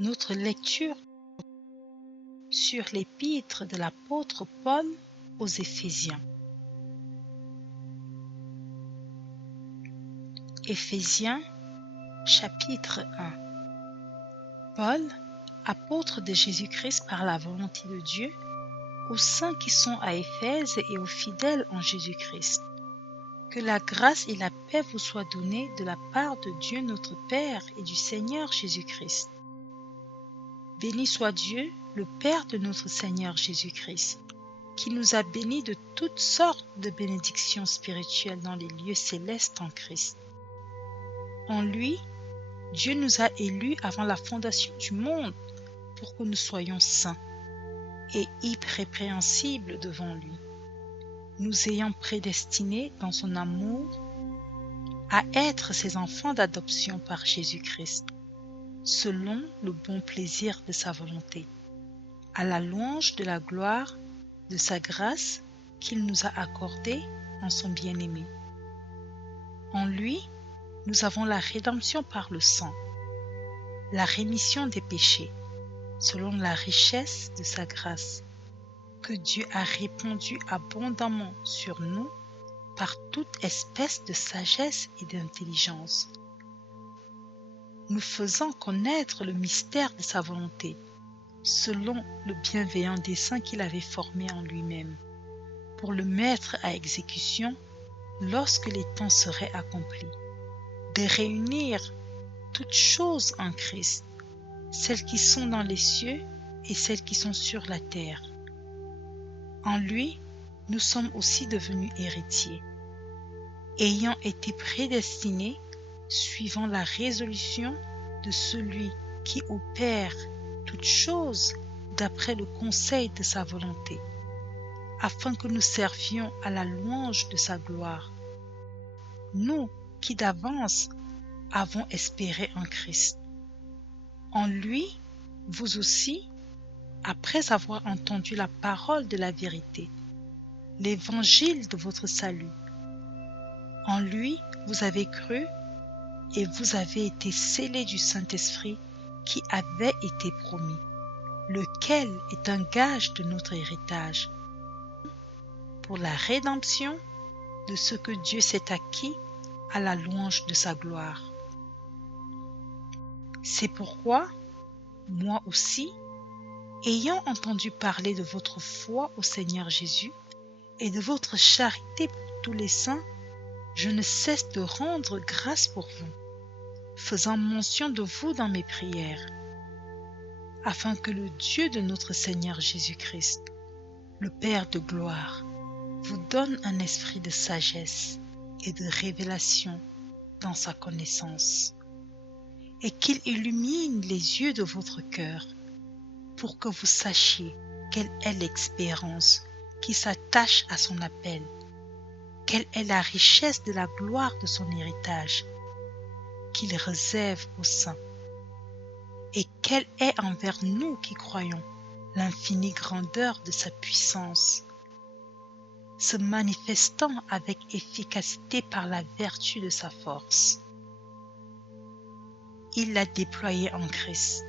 Notre lecture sur l'épître de l'apôtre Paul aux Éphésiens. Éphésiens chapitre 1. Paul, apôtre de Jésus-Christ par la volonté de Dieu, aux saints qui sont à Éphèse et aux fidèles en Jésus-Christ. Que la grâce et la paix vous soient données de la part de Dieu notre Père et du Seigneur Jésus-Christ. Béni soit Dieu, le Père de notre Seigneur Jésus-Christ, qui nous a bénis de toutes sortes de bénédictions spirituelles dans les lieux célestes en Christ. En lui, Dieu nous a élus avant la fondation du monde pour que nous soyons saints et irrépréhensibles devant lui, nous ayant prédestinés dans son amour à être ses enfants d'adoption par Jésus-Christ, selon le bon plaisir de sa volonté, à la louange de la gloire de sa grâce qu'il nous a accordée en son bien-aimé. En lui, nous avons la rédemption par le sang, la rémission des péchés, selon la richesse de sa grâce, que Dieu a répandue abondamment sur nous par toute espèce de sagesse et d'intelligence, nous faisant connaître le mystère de sa volonté, selon le bienveillant dessein qu'il avait formé en lui-même, pour le mettre à exécution lorsque les temps seraient accomplis, de réunir toutes choses en Christ, celles qui sont dans les cieux et celles qui sont sur la terre. En lui, nous sommes aussi devenus héritiers, ayant été prédestinés suivant la résolution de celui qui opère toutes choses d'après le conseil de sa volonté, afin que nous servions à la louange de sa gloire. Nous qui d'avance avons espéré en Christ. En lui, vous aussi, après avoir entendu la parole de la vérité, l'évangile de votre salut, en lui vous avez cru et vous avez été scellés du Saint-Esprit qui avait été promis, lequel est un gage de notre héritage, pour la rédemption de ce que Dieu s'est acquis à la louange de sa gloire. C'est pourquoi, moi aussi, ayant entendu parler de votre foi au Seigneur Jésus et de votre charité pour tous les saints, je ne cesse de rendre grâce pour vous, faisant mention de vous dans mes prières, afin que le Dieu de notre Seigneur Jésus-Christ, le Père de gloire, vous donne un esprit de sagesse et de révélation dans sa connaissance, et qu'il illumine les yeux de votre cœur, pour que vous sachiez quelle est l'espérance qui s'attache à son appel, quelle est la richesse de la gloire de son héritage qu'il réserve aux saints, et quelle est envers nous qui croyons l'infinie grandeur de sa puissance, se manifestant avec efficacité par la vertu de sa force. Il l'a déployé en Christ,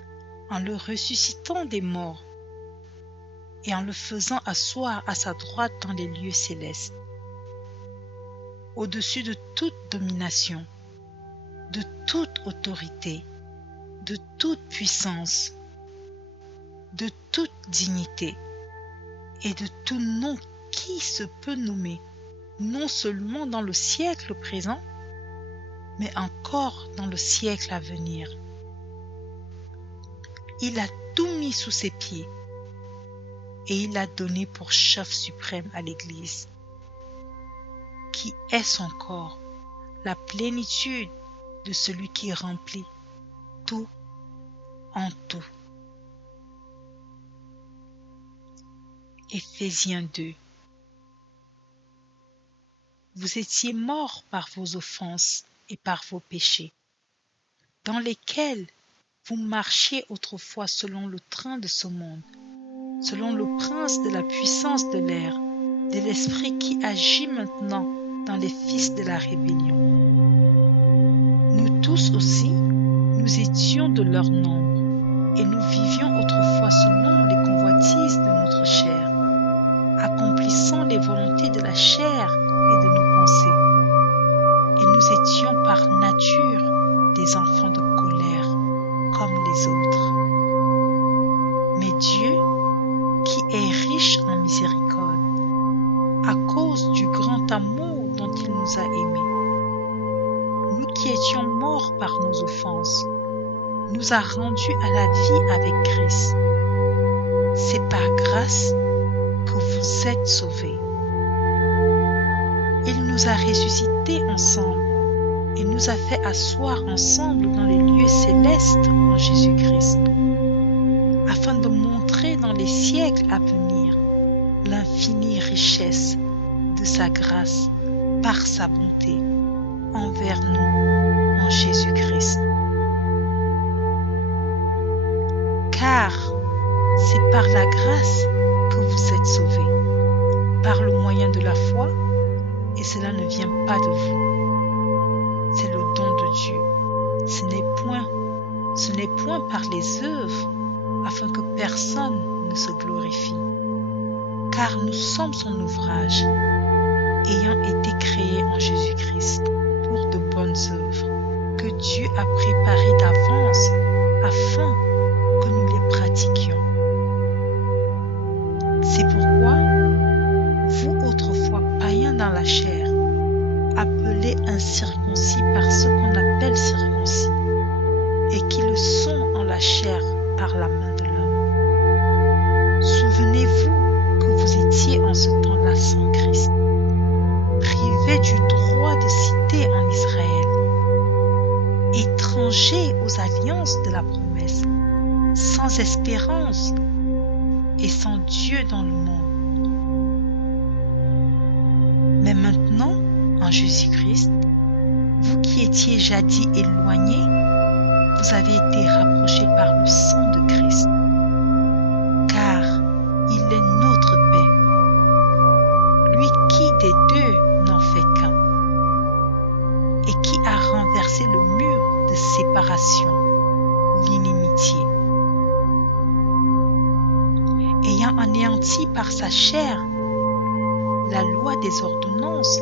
en le ressuscitant des morts et en le faisant asseoir à sa droite dans les lieux célestes, au-dessus de toute domination, de toute autorité, de toute puissance, de toute dignité et de tout nom qui se peut nommer, non seulement dans le siècle présent, mais encore dans le siècle à venir. Il a tout mis sous ses pieds et il l'a donné pour chef suprême à l'Église, qui est son corps, la plénitude de celui qui remplit tout en tout. Éphésiens 2. Vous étiez morts par vos offenses et par vos péchés, dans lesquels vous marchiez autrefois selon le train de ce monde, selon le prince de la puissance de l'air, de l'esprit qui agit maintenant dans les fils de la rébellion. Nous tous aussi, nous étions de leur nombre, et nous vivions autrefois selon les convoitises de notre chair, accomplissant les volontés de la chair et de nos pensées. Et nous étions par nature des enfants de colère comme les autres. Mais Dieu, qui est riche en miséricorde, à cause du grand amour dont il nous a aimés, nous qui étions morts par nos offenses, nous a rendus à la vie avec Christ. C'est par grâce que vous êtes sauvés. Il nous a ressuscités ensemble et nous a fait asseoir ensemble dans les lieux célestes en Jésus-Christ, afin de montrer dans les siècles à venir l'infinie richesse de sa grâce par sa bonté envers nous en Jésus-Christ. Car c'est par la grâce que vous êtes sauvés, par le moyen de la foi, et cela ne vient pas de vous. C'est le don de Dieu. Ce n'est point par les œuvres, afin que personne ne se glorifie. Car nous sommes son ouvrage, ayant été créés en Jésus-Christ pour de bonnes œuvres, que Dieu a préparées d'avance afin que nous les pratiquions. C'est pourquoi, vous autrefois païens dans la chair, appelés incirconcis par ceux qu'on appelle circoncis, et qui le sont en la chair par la main de l'homme. Souvenez-vous que vous étiez en ce temps-là sans Christ, privés du droit de cité en Israël, étrangers aux alliances de la promesse, sans espérance et sans Dieu dans le monde. Mais maintenant, en Jésus-Christ, vous qui étiez jadis éloignés, vous avez été rapprochés par le sang de Christ, car il est notre paix, lui qui des deux n'en fait qu'un, et qui a renversé le mur de séparation, l'inimitié, ayant anéanti par sa chair la loi des ordonnances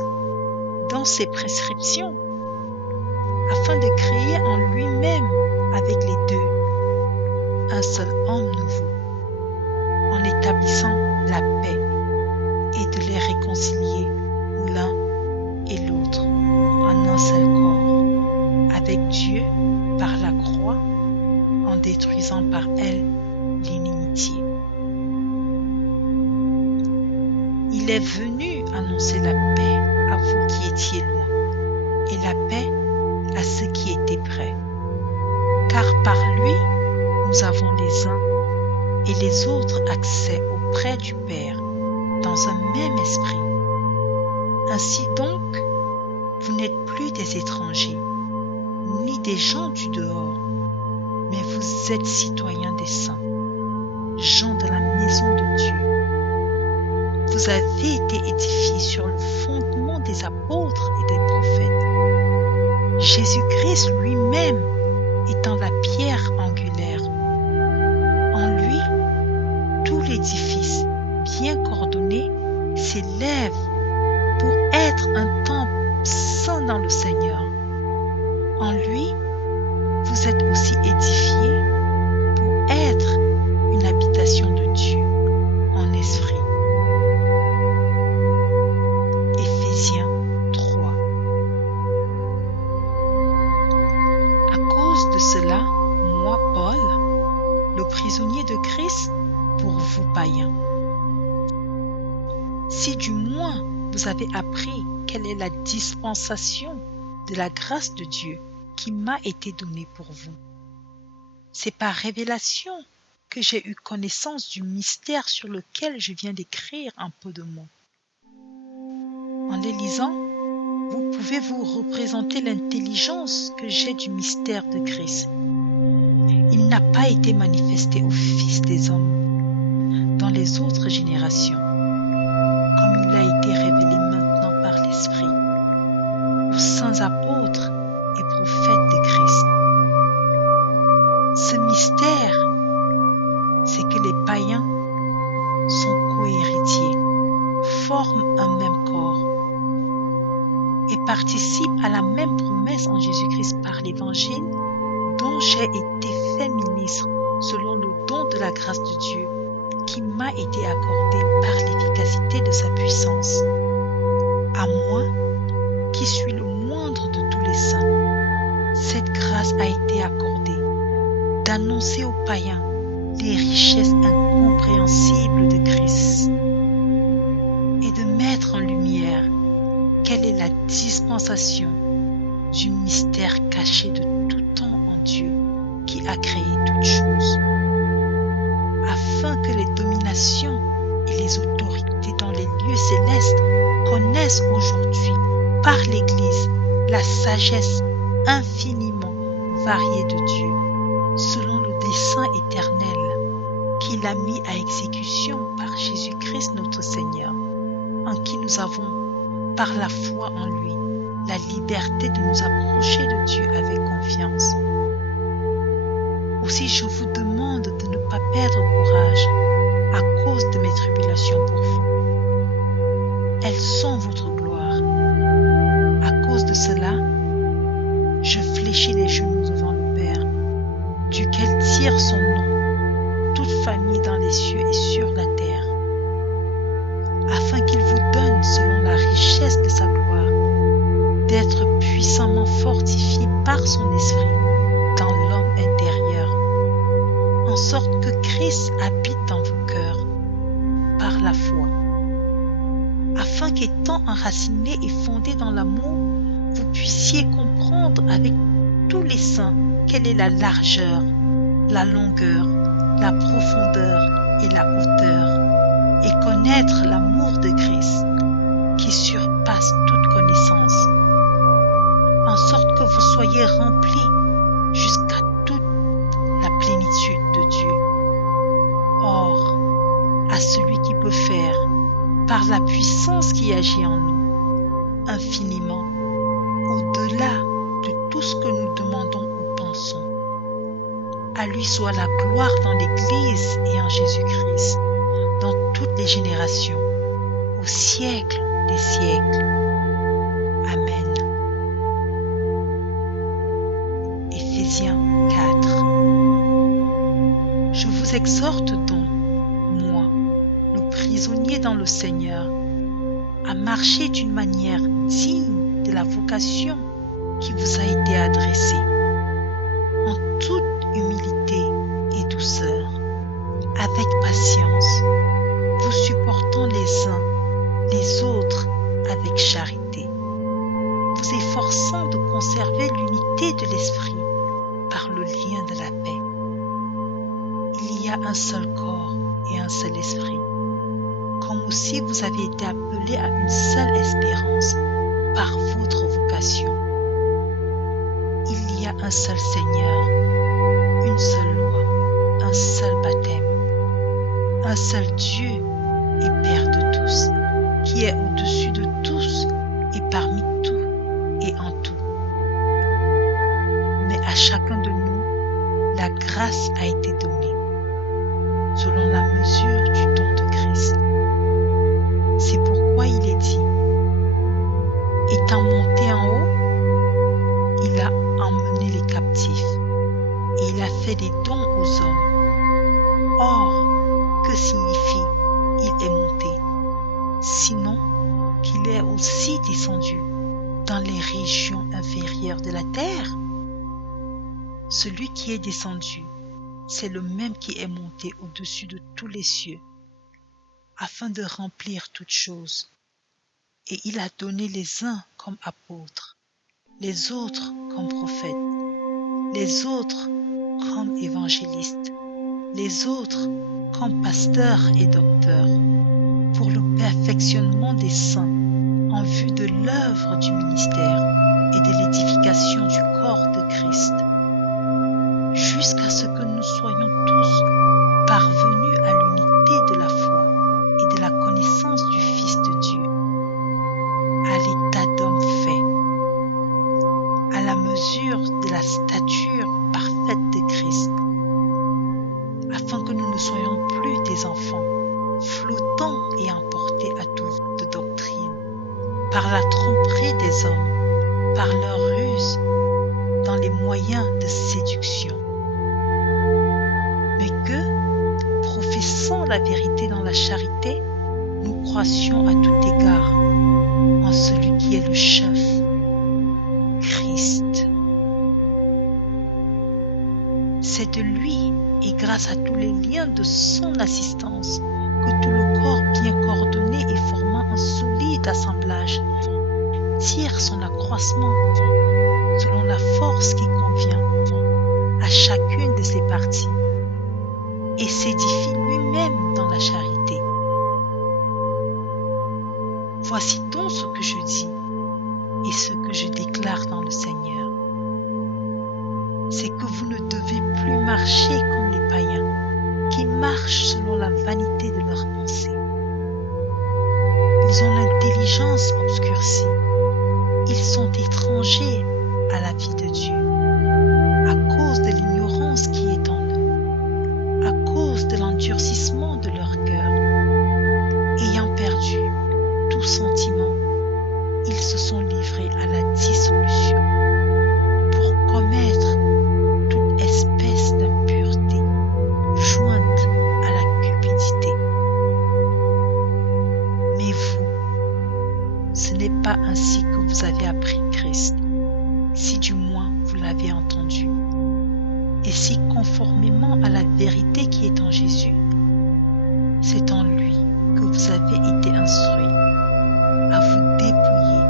dans ses prescriptions, afin de créer en lui-même avec les deux un seul homme nouveau, en établissant la paix et de les réconcilier l'un et l'autre en un seul corps, avec Dieu par la croix, en détruisant par elle l'inimitié. Il est venu annoncer la paix à vous qui étiez loin, et la paix à ceux qui étaient près. Car par lui, nous avons les uns et les autres accès auprès du Père dans un même esprit. Ainsi donc, vous n'êtes plus des étrangers, ni des gens du dehors, mais vous êtes citoyens des saints, gens de la maison de Dieu. Vous avez été édifiés sur le fondement des apôtres et des prophètes, Jésus-Christ lui-même étant la pierre angulaire. En lui, tout l'édifice bien coordonné s'élève pour être un temple saint dans le Seigneur. En lui, vous êtes aussi édifiés pour être une habitation de Dieu en esprit. Éphésiens 3. À cause de cela, moi, Paul, le prisonnier de Christ, pour vous païens. Si du moins vous avez appris quelle est la dispensation de la grâce de Dieu qui m'a été donnée pour vous. C'est par révélation que j'ai eu connaissance du mystère sur lequel je viens d'écrire un peu de mots. En les lisant, vous pouvez vous représenter l'intelligence que j'ai du mystère de Christ. Il n'a pas été manifesté aux fils des hommes dans les autres générations, comme il a été révélé maintenant par l'Esprit, aux saints apôtres et prophètes de Christ. Ce mystère c'est que les païens sont co-héritiers, forment un même corps et participent à la même promesse en Jésus-Christ par l'Évangile dont j'ai été fait ministre selon le don de la grâce de Dieu qui m'a été accordé par l'efficacité de sa puissance. À moi, qui suis le moindre de tous les saints, cette grâce a été accordée d'annoncer aux païens les richesses incompréhensibles de Christ et de mettre en lumière quelle est la dispensation du mystère caché de tout temps en Dieu qui a créé toutes choses, afin que les dominations et les autorités dans les lieux célestes connaissent aujourd'hui par l'Église la sagesse infiniment variée de Dieu, selon le dessein éternel qu'il a mis à exécution par Jésus-Christ notre Seigneur, en qui nous avons, par la foi en lui, la liberté de nous approcher de Dieu avec confiance. Aussi, je vous demande de ne pas perdre courage à cause de mes tribulations pour vous. Elles sont votre gloire. À cause de cela, je fléchis les genoux devant le Père, duquel tire son nom, toute famille dans les cieux et sur la terre, afin qu'il vous donne, selon la richesse de sa gloire, d'être puissamment fortifié par son esprit dans l'homme intérieur, en sorte que Christ habite dans vos cœurs par la foi, afin qu'étant enracinés et fondés dans l'amour, vous puissiez comprendre avec tous les saints quelle est la largeur, la longueur, la profondeur et la hauteur, et connaître l'amour de Christ qui surpasse toute connaissance, en sorte que vous soyez remplis jusqu'à toute la plénitude de Dieu. Or, à celui qui peut faire, par la puissance qui agit en nous, infiniment, au-delà de tout ce que nous demandons ou pensons. À lui soit la gloire dans l'Église et en Jésus-Christ, dans toutes les générations, au siècle des siècles. Amen. Éphésiens 4. Je vous exhorte donc, moi, le prisonnier dans le Seigneur, à marcher d'une manière digne de la vocation qui vous a été adressée, en toute humilité et douceur, avec patience, vous supportant les uns les autres avec charité, vous efforçant de conserver l'unité de l'esprit par le lien de la paix. Il y a un seul corps et un seul esprit, comme aussi vous avez été appelés à une seule espérance par votre vocation. Il y a un seul Seigneur, une seule loi, un seul baptême, un seul Dieu et Père de tous, qui est au-dessus de tous et parmi tout et en tout. Mais à chacun de nous, la grâce a été donnée, selon la mesure du don de Christ. C'est pourquoi il est dit, étant monté en haut, il a emmené les captifs et il a fait des dons aux hommes. Or, que signifie il est monté? Sinon qu'il est aussi descendu dans les régions inférieures de la terre. Celui qui est descendu, c'est le même qui est monté au-dessus de tous les cieux, afin de remplir toutes choses. Et il a donné les uns comme apôtres, les autres comme prophètes, les autres comme évangélistes, les autres comme pasteurs et docteurs, pour le perfectionnement des saints, en vue de l'œuvre du ministère et de l'édification du corps de Christ, jusqu'à ce que nous soyons tous parvenus à l'unité de la foi et de la connaissance du Fils de Dieu, à l'état d'homme fait, à la mesure de la stature parfaite de Christ, afin que nous ne soyons par la tromperie des hommes, par leur ruse, dans les moyens de séduction. Mais que, professant la vérité dans la charité, nous croissions à tout égard en celui qui est le chef, Christ. C'est de lui et grâce à tous les liens de son assistance que tout le corps bien coordonné et formant un solide assemblage tire son accroissement selon la force qui convient à chacune de ses parties et s'édifie lui-même dans la charité. Voici donc ce que je dis et ce que je déclare dans le Seigneur. C'est que vous ne devez plus marcher comme les païens qui marchent selon la vanité de leurs pensées. Ils ont l'intelligence obscurcie. Ils sont étrangers à la vie de Dieu à cause de l'ignorance qui est en eux, à cause de l'endurcissement de leur cœur. Ayant perdu tout sentiment, ils se sont livrés à la dissolution pour commettre toute espèce d'impureté jointe à la cupidité. Mais vous, ce n'est pas ainsi que vous avez appris Christ, si du moins vous l'avez entendu, et si conformément à la vérité qui est en Jésus, c'est en lui que vous avez été instruits à vous dépouiller,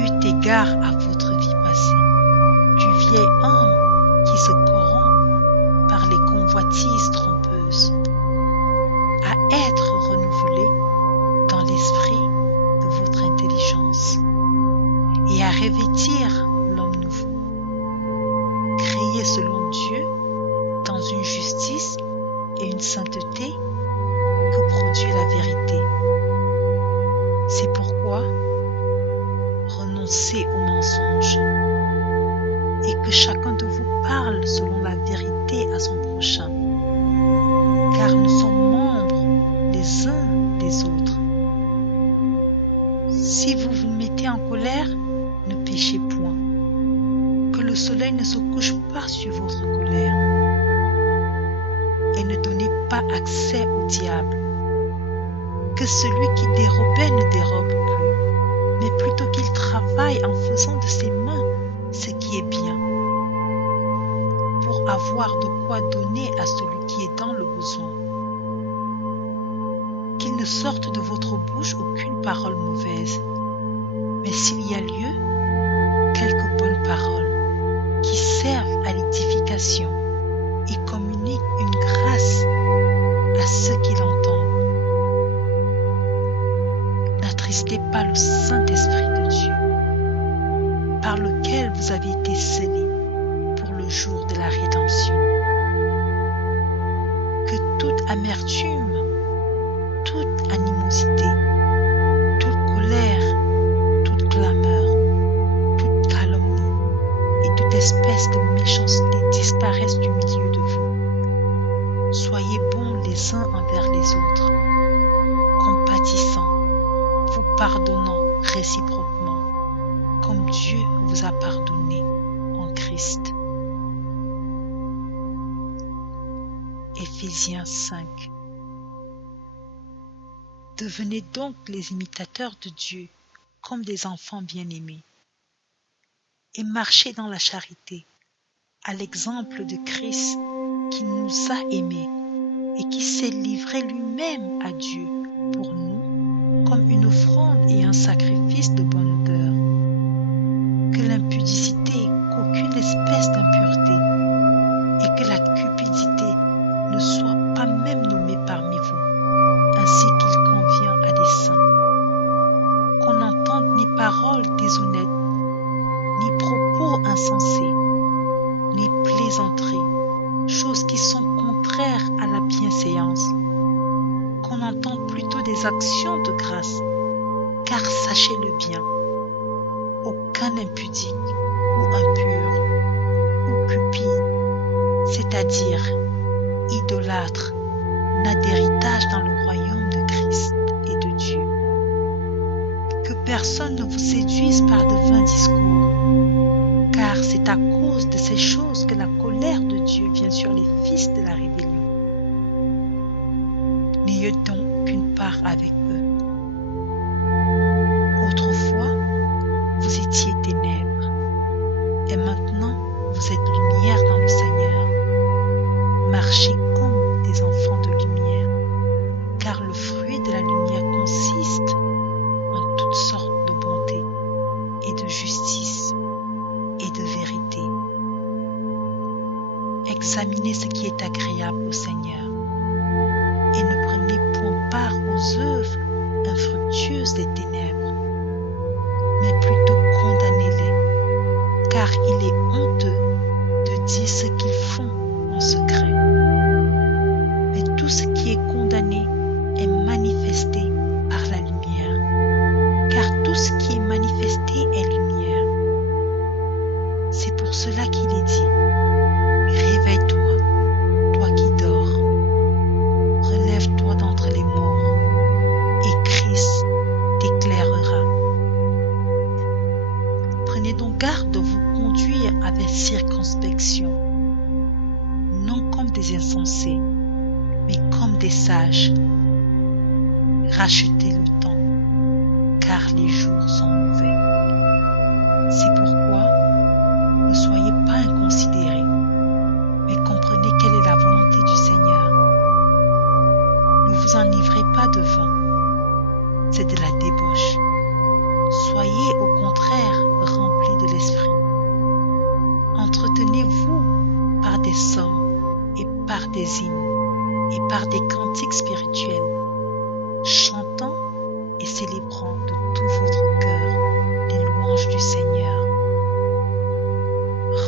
eu égard à votre vie passée, du vieil homme qui se corrompt par les convoitises trompeuses, à être renouvelé dans l'esprit de votre intelligence et à revêtir l'homme nouveau, créé selon Dieu dans une justice et une sainteté que produit la vérité. C'est pourquoi renoncez au mensonge et que chacun de vous parle selon la vérité à son prochain, car nous sommes membres les uns des autres. Si vous vous mettez en colère, ne péchez point, que le soleil ne se couche pas sur votre colère, et ne donnez pas accès au diable. Que celui qui dérobait ne dérobe plus, mais plutôt qu'il travaille en faisant de ses mains ce qui est bien, pour avoir de quoi donner à celui qui est dans le besoin. Qu'il ne sorte de votre bouche aucune parole mauvaise, mais s'il y a lieu, quelques bonnes paroles qui servent à l'édification et communiquent une grâce à ceux qui l'entendent. N'attristez pas le Saint-Esprit de Dieu, par lequel vous avez été scellés pour le jour de la rédemption. Que toute amertume, toute animosité, toute colère, toute clameur, toute calomnie et toute espèce de méchanceté disparaissent du milieu de vous. Soyez bons les uns envers les autres, compatissants, vous pardonnant réciproquement, comme Dieu vous a pardonné en Christ. Éphésiens 5. Devenez donc les imitateurs de Dieu comme des enfants bien-aimés et marchez dans la charité, à l'exemple de Christ qui nous a aimés et qui s'est livré lui-même à Dieu pour nous comme une offrande et un sacrifice de bonne odeur. Que l'impudicité, qu'aucune espèce d'impureté et que la cupidité ne soient pas même nommées parmi vous, ainsi qu'il convient à des saints. Qu'on n'entende ni paroles déshonnêtes, ni propos insensés, ni plaisanteries, choses qui sont contraires à la bienséance. Qu'on entende plutôt des actions de grâce, car sachez-le bien, aucun impudique ou impur ou cupide, c'est-à-dire idolâtre, n'a d'héritage dans le royaume de Christ et de Dieu. personne ne vous séduise par de vains discours, car c'est à cause de ces choses que la colère de Dieu vient sur les fils de la rébellion. N'ayez donc aucune part avec eux. Autrefois, vous étiez ténèbres, et maintenant vous êtes lumière dans le Seigneur. Marchez comme des enfants de lumière, car le fruit de la lumière consiste en toutes sortes de bonté et de justice et de vérité. Examinez ce qui est agréable au Seigneur et ne prenez point part aux œuvres infructueuses des ténèbres, mais plutôt condamnez-les, car il est honteux de dire ce qu'ils font en secret. Mais tout ce qui est condamné est manifesté par la lumière, car tout ce qui est manifesté est lumière. C'est pour cela qu'il est dit: réveille-toi, toi qui dors, relève-toi d'entre les morts, et Christ t'éclairera. Prenez donc garde de vous conduire avec circonspection, non comme des insensés, mais comme des sages. Rachetez le temps, car les jours sont mauvais. C'est pourquoi ne soyez pas inconsidérés, mais comprenez quelle est la volonté du Seigneur. Ne vous enivrez pas de vin, c'est de la débauche. Soyez au contraire remplis de l'esprit. Entretenez-vous par des psaumes et par des hymnes et par des cantiques spirituels, chantant et célébrant de tout votre cœur les louanges du Seigneur.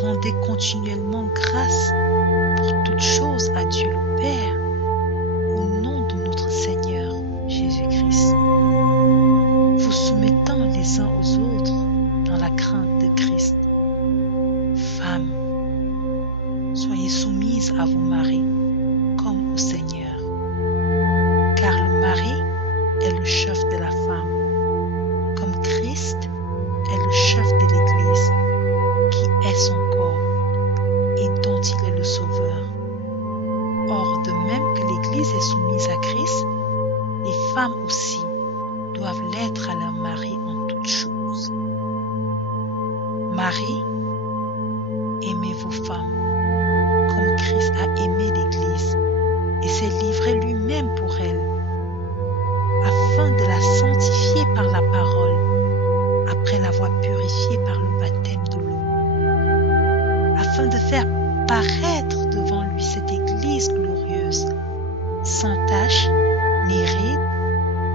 Rendez continuellement grâce pour toutes choses à Dieu le Père, au nom de notre Seigneur Jésus-Christ, vous soumettant les uns aux autres dans la crainte de Christ. Femmes, soyez soumises à vos maris comme au Seigneur, car le mari est le chef de la femme, comme Christ est le chef de l'Église, qui est son corps et dont il est le sauveur. Or, de même que l'Église est soumise à Christ, les femmes aussi doivent l'être à leur mari en toutes choses. Marie, aimez vos femmes, comme Christ a aimé l'Église et s'est livré lui-même pour elle, afin de la sanctifier par la parole, après l'avoir purifiée par le baptême de l'eau, afin de faire paraître devant lui cette Église glorieuse, sans tache, ni ride,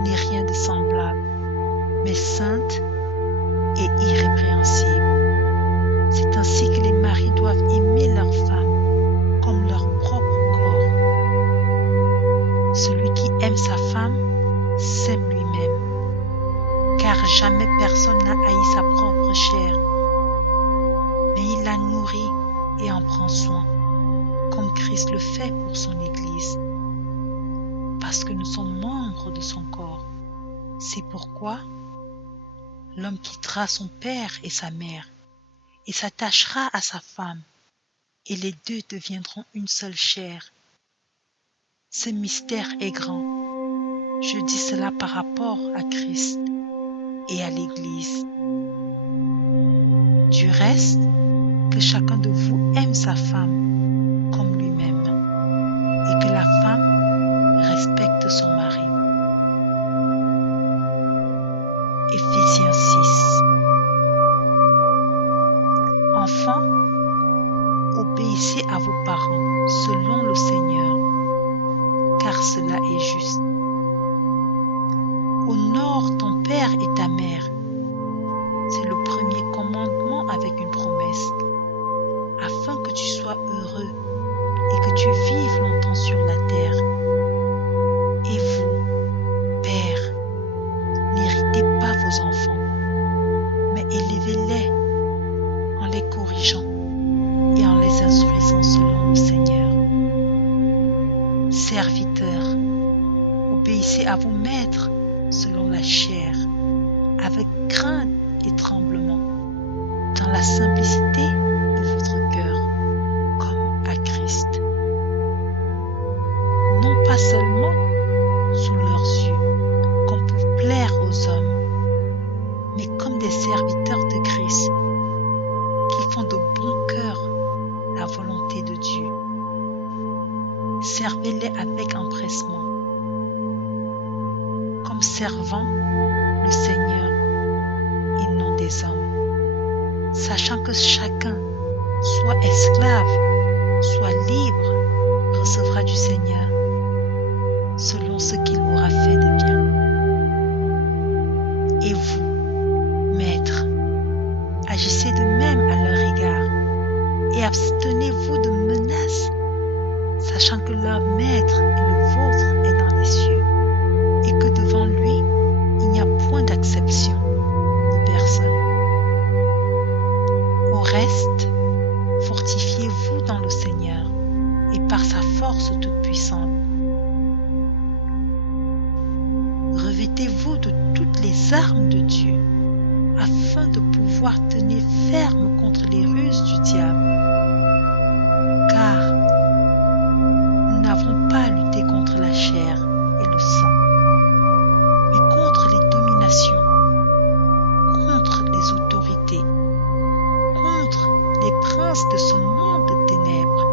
ni rien de semblable, mais sainte et irrépréhensible. C'est ainsi que les maris doivent aimer leurs femmes comme leur propre corps. Celui qui aime sa femme s'aime lui-même, car jamais personne n'a haï sa propre chair, mais il la nourrit et en prend soin, comme Christ le fait pour son Église, parce que nous sommes membres de son corps. C'est pourquoi l'homme quittera son père et sa mère, et s'attachera à sa femme, et les deux deviendront une seule chair. Ce mystère est grand. Je dis cela par rapport à Christ et à l'Église. Du reste, que chacun de vous aime sa femme comme lui-même, et que la femme respecte son mari. Éphésiens 6. Enfants, obéissez à vos parents selon le Seigneur, car cela est juste. Honore ton père et ta mère. C'est le premier commandement avec une promesse, afin que tu sois heureux et que tu vives longtemps sur la terre. Et vous, pères, n'héritez pas vos enfants, mais élevez-les en les corrigeant et en les instruisant selon le Seigneur. Serviteurs, obéissez à vos maîtres selon la chair, avec crainte et tremblement, dans la simplicité de votre cœur, comme à Christ. Non pas seulement sous leurs yeux, comme pour plaire aux hommes, mais comme des serviteurs de Christ, qui font de bon cœur la volonté de Dieu. Servez-les avec empressement, comme servant le Seigneur et non des hommes, sachant que chacun, soit esclave, soit libre, recevra du Seigneur selon ce qu'il aura fait de bien. Et vous, maîtres, agissez de même à leur égard et abstenez-vous de menaces, sachant que leur maître et le vôtre est dans les cieux, et que devant lui, il n'y a point d'acception de personne. Au reste, fortifiez-vous dans le Seigneur et par sa force toute puissante. Revêtez-vous de toutes les armes de Dieu, afin de pouvoir tenir ferme contre les ruses du diable. Car nous n'avons pas à lutter contre la chair et le sang, mais contre les dominations, contre les autorités, contre les princes de ce monde de ténèbres,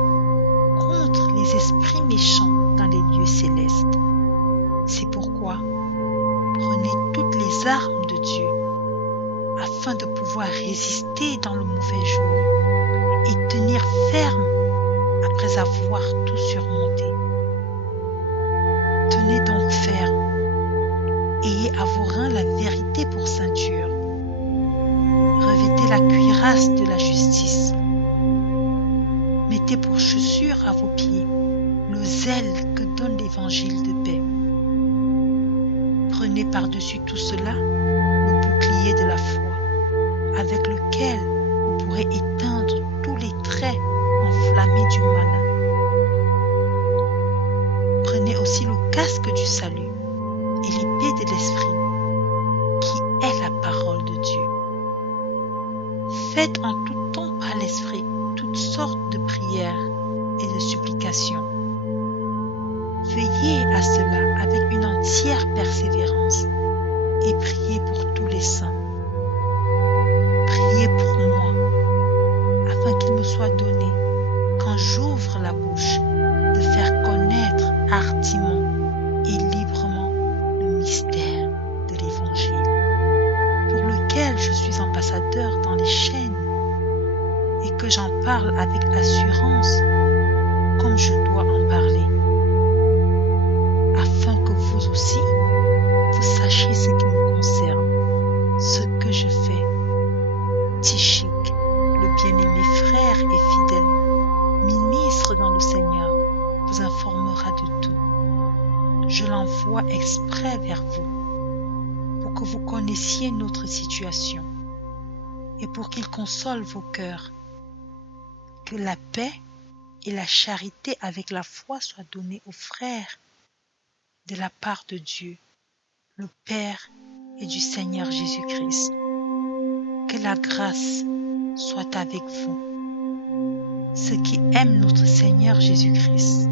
contre les esprits méchants dans les lieux célestes. C'est pourquoi prenez toutes les armes de Dieu, afin de pouvoir résister dans le mauvais jour et tenir ferme après avoir tout surmonté. Tenez donc ferme, ayez à vos reins la vérité pour ceinture, revêtez la cuirasse de la justice, mettez pour chaussure à vos pieds le zèle que donne l'évangile de paix. Prenez par-dessus tout cela le bouclier de la foi, avec lequel vous pourrez éteindre tous les traits enflammés du malin. Prenez aussi le casque du salut et l'épée de l'esprit, qui est la parole de Dieu. Faites en tout temps par l'esprit toutes sortes de prières et de supplications. Veillez à cela avec une entière persévérance et priez pour tous les saints. Priez pour moi, afin qu'il me soit donné, quand j'ouvre la bouche, de faire connaître hardiment et librement le mystère de l'Évangile, pour lequel je suis ambassadeur dans les chaînes, et que j'en parle avec assurance, comme je dois en parler, afin que vous aussi, vous sachiez ce qui me concerne, ce que je fais. Tychique, le bien-aimé frère et fidèle, ministre dans le Seigneur, vous informera de tout. Je l'envoie exprès vers vous, pour que vous connaissiez notre situation, et pour qu'il console vos cœurs. Que la paix et la charité avec la foi soient données aux frères, de la part de Dieu, le Père et du Seigneur Jésus-Christ. Que la grâce soit avec vous, ceux qui aiment notre Seigneur Jésus-Christ.